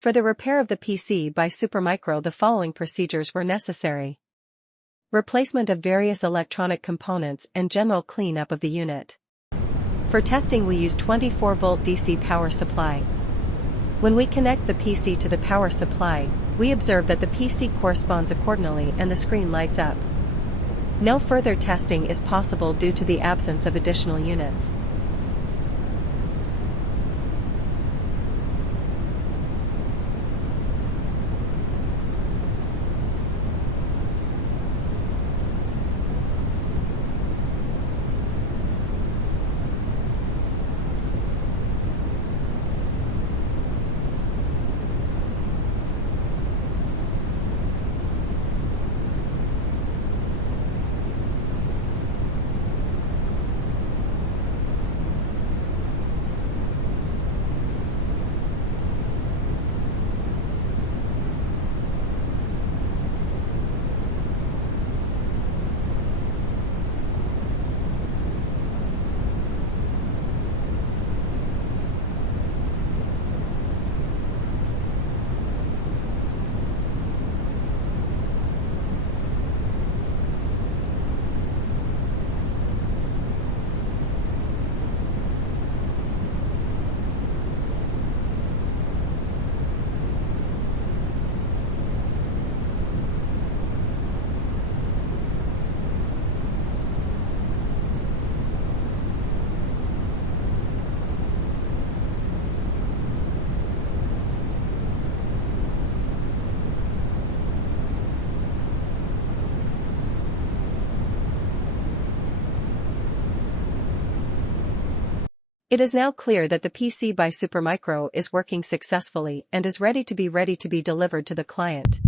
For the repair of the PC by Supermicro, the following procedures were necessary. Replacement of various electronic components and general cleanup of the unit. For testing we use 24-volt DC power supply. When we connect the PC to the power supply, we observe that the PC corresponds accordingly and the screen lights up. No further testing is possible due to the absence of additional units. It is now clear that the PC by Supermicro is working successfully and is ready to be delivered to the client.